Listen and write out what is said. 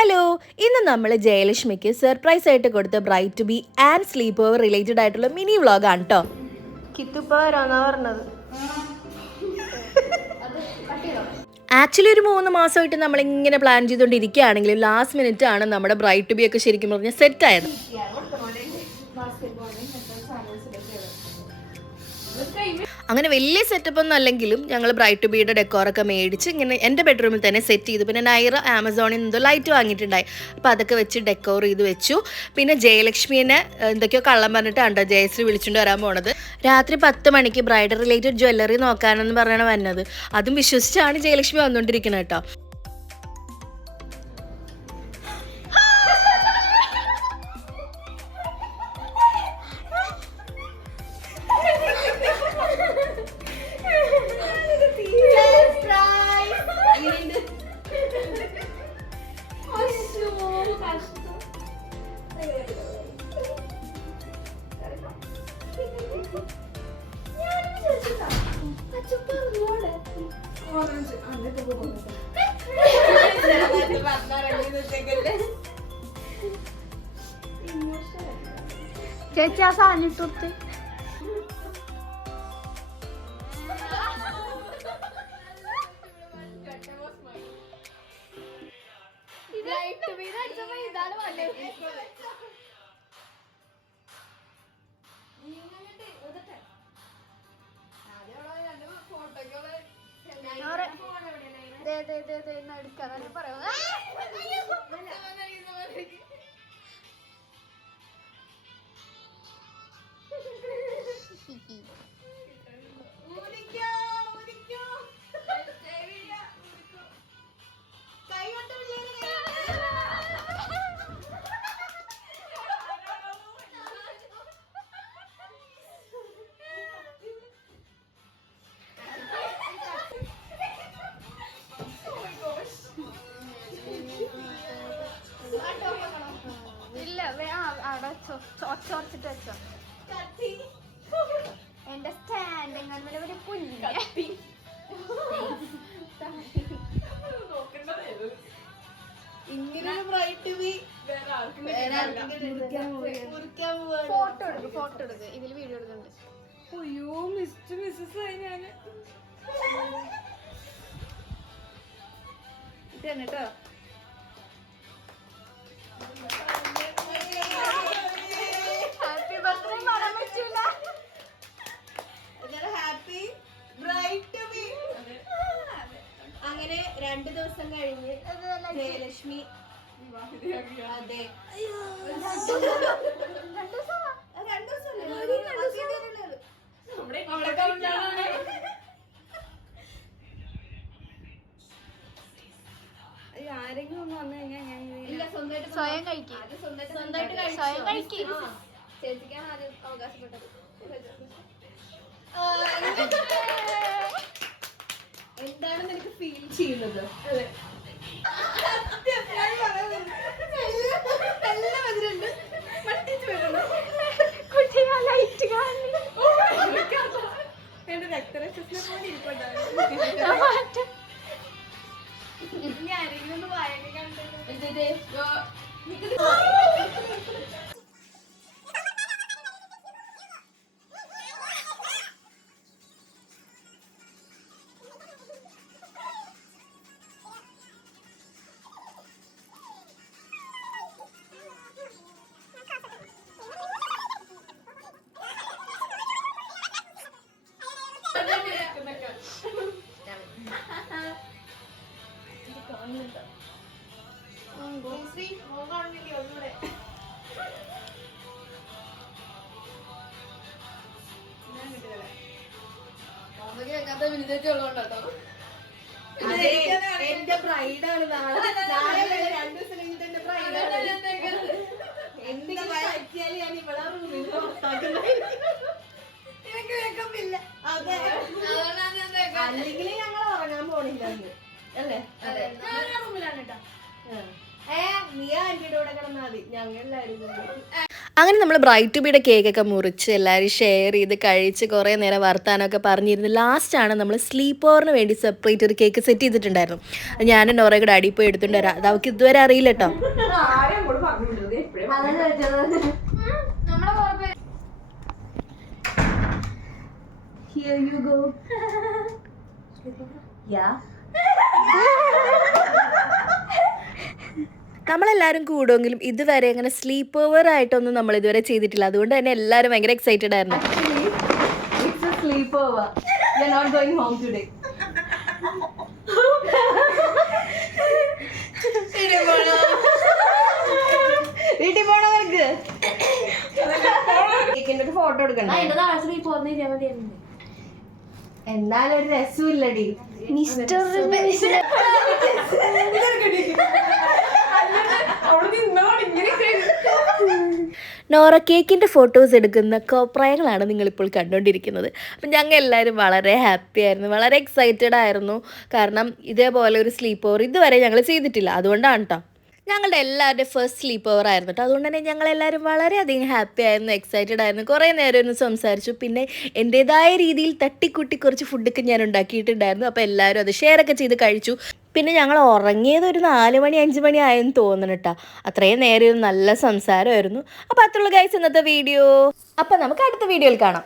Hello, ഇന്ന് നമ്മൾ ജയലക്ഷ്മിക്ക് surprise ആയിട്ട് കൊടുത്ത bride to be and sleep over related ആയിട്ടുള്ള മിനി വ്ളോഗാണ് കേട്ടോ. ആക്ച്വലി ഒരു 3 മാസമായിട്ട് നമ്മളിങ്ങനെ പ്ലാൻ ചെയ്തുകൊണ്ടിരിക്കുകയാണെങ്കിലും ലാസ്റ്റ് മിനിറ്റ് ആണ് നമ്മുടെ ബ്രൈറ്റ് ടു ബി ഒക്കെ ശരിക്കും പറഞ്ഞാൽ സെറ്റ് ആയത്. അങ്ങനെ വലിയ സെറ്റപ്പ് ഒന്നും അല്ലെങ്കിലും ഞങ്ങൾ ബ്രൈറ്റ് ടു ബിയുടെ ഡെക്കോറൊക്കെ മേടിച്ച് ഇങ്ങനെ എൻ്റെ ബെഡ്റൂമിൽ തന്നെ സെറ്റ് ചെയ്തു. പിന്നെ നൈറ ആമസോണിൽ നിന്ന് എന്തോ ലൈറ്റ് വാങ്ങിയിട്ടുണ്ടായി, അപ്പോൾ അതൊക്കെ വെച്ച് ഡെക്കോർ ചെയ്ത് വെച്ചു. പിന്നെ ജയലക്ഷ്മീനെ എന്തൊക്കെയോ കള്ളം പറഞ്ഞിട്ടാണ് ജയശ്രീ വിളിച്ചുകൊണ്ട് വരാൻ പോണത്. രാത്രി 10 മണിക്ക് ബ്രൈഡൽ റിലേറ്റഡ് ജ്വല്ലറി നോക്കാനെന്ന് പറഞ്ഞാണ് വന്നത്. അതും വിശ്വസിച്ചാണ് ജയലക്ഷ്മി വന്നുകൊണ്ടിരിക്കുന്നത് കേട്ടോ. ചേച്ചി ആ സാധനം ഇട്ടൊത്ത് എടുക്കാൻ പറയാ ചോർച്ചിട്ട് വെച്ചോ. എന്റെ സ്റ്റാൻഡ് എങ്ങനെ ഒരു പുല്ല് ഫോട്ടോ എടുക്ക് ഇതിൽ വീഡിയോ എടുക്കുന്നുണ്ട്. അയ്യോ മിസ്സസ് ആയി ഞാന് ഇതന്നെ കേട്ടോ. അങ്ങനെ 2 ദിവസം കഴിഞ്ഞ് ജയലക്ഷ്മി അതെ ആരെങ്കിലും ഒന്ന് വന്നു കഴിഞ്ഞാൽ ഞാൻ സ്വയം കഴിക്കും. സ്വയം കഴിക്കും. ചേച്ചിക്കാണ് ആദ്യം അവകാശപ്പെട്ടത്. എന്താണ് നിനക്ക് ഫീൽ ചെയ്യുന്നത്? എന്റെ രക്തരക്ഷസിനെ പോലെ ഇരിപ്പുണ്ടാവും. ഇനി ആരെങ്കിലും ഒന്ന് വായന കണ്ടത് എന്റെ ബ്രൈഡാണ് നാളെ 2 ദിവസം കഴിഞ്ഞിട്ട് എന്റെ ബ്രൈഡാണ്. എന്തെങ്കിലും പറ്റിയാൽ ഞാൻ ഇവിടെ റൂമിൽ അല്ലെങ്കിൽ ഞങ്ങൾ ഉറങ്ങാൻ പോണില്ല അല്ലേ? നീ ആന്റിയുടെ കൂടെ കിടന്നാ മതി, ഞങ്ങൾ എല്ലാരും അങ്ങനെ നമ്മൾ ബ്രൈറ്റ് ടു ബിയുടെ കേക്കൊക്കെ മുറിച്ച് എല്ലാവരും ഷെയർ ചെയ്ത് കഴിച്ച് കുറേ നേരം വർത്താനമൊക്കെ പറഞ്ഞിരുന്നു. ലാസ്റ്റാണ് നമ്മൾ സ്ലീപ്പ് ഓവറിന് വേണ്ടി സെപ്പറേറ്റ് ഒരു കേക്ക് സെറ്റ് ചെയ്തിട്ടുണ്ടായിരുന്നു. ഞാനും നോറയും കൂടെ അടിയിൽ പോയി എടുത്തുകൊണ്ട് വരാം. അത് അവൾക്ക് ഇതുവരെ അറിയില്ല കേട്ടോ. നമ്മളെല്ലാവരും കൂടുമെങ്കിലും ഇതുവരെ അങ്ങനെ സ്ലീപ്പ് ഓവർ ആയിട്ടൊന്നും നമ്മൾ ഇതുവരെ ചെയ്തിട്ടില്ല. അതുകൊണ്ട് തന്നെ എല്ലാവരും ഭയങ്കര എക്സൈറ്റഡ് ആയിരുന്നു. വീട്ടിൽ പോണവർക്ക് ഫോട്ടോ എടുക്കണം. എന്നാലും ഒരു രസമില്ലടി. നോറ കേക്കിൻ്റെ ഫോട്ടോസ് എടുക്കുന്ന കോപ്രായങ്ങളാണ് നിങ്ങളിപ്പോൾ കണ്ടുകൊണ്ടിരിക്കുന്നത്. അപ്പം ഞങ്ങൾ എല്ലാവരും വളരെ ഹാപ്പി ആയിരുന്നു, വളരെ എക്സൈറ്റഡ് ആയിരുന്നു. കാരണം ഇതേപോലെ ഒരു സ്ലീപ്പ് ഓവർ ഇതുവരെ ഞങ്ങൾ ചെയ്തിട്ടില്ല. അതുകൊണ്ടാണ് കേട്ടോ. ഞങ്ങളുടെ എല്ലാവരുടെയും ഫസ്റ്റ് സ്ലീപ്പ് ഓവർ ആയിരുന്നു കേട്ടോ. അതുകൊണ്ട് തന്നെ ഞങ്ങളെല്ലാവരും വളരെയധികം ഹാപ്പി ആയിരുന്നു, എക്സൈറ്റഡ് ആയിരുന്നു. കുറേ നേരം ഒന്ന് സംസാരിച്ചു. പിന്നെ എൻ്റേതായ രീതിയിൽ തട്ടിക്കുട്ടി കുറച്ച് ഫുഡൊക്കെ ഞാൻ ഉണ്ടാക്കിയിട്ടുണ്ടായിരുന്നു. അപ്പോൾ എല്ലാവരും അത് ഷെയറൊക്കെ ചെയ്ത് കഴിച്ചു. പിന്നെ ഞങ്ങൾ ഉറങ്ങിയത് ഒരു 4 മണി 5 മണി ആയെന്ന് തോന്നണം കേട്ടോ. അത്രയും നേരം നല്ല സംസാരമായിരുന്നു. അപ്പോൾ അത്രയുള്ള ഗൈസ് ഇന്നത്തെ വീഡിയോ. അപ്പോൾ നമുക്ക് അടുത്ത വീഡിയോയിൽ കാണാം.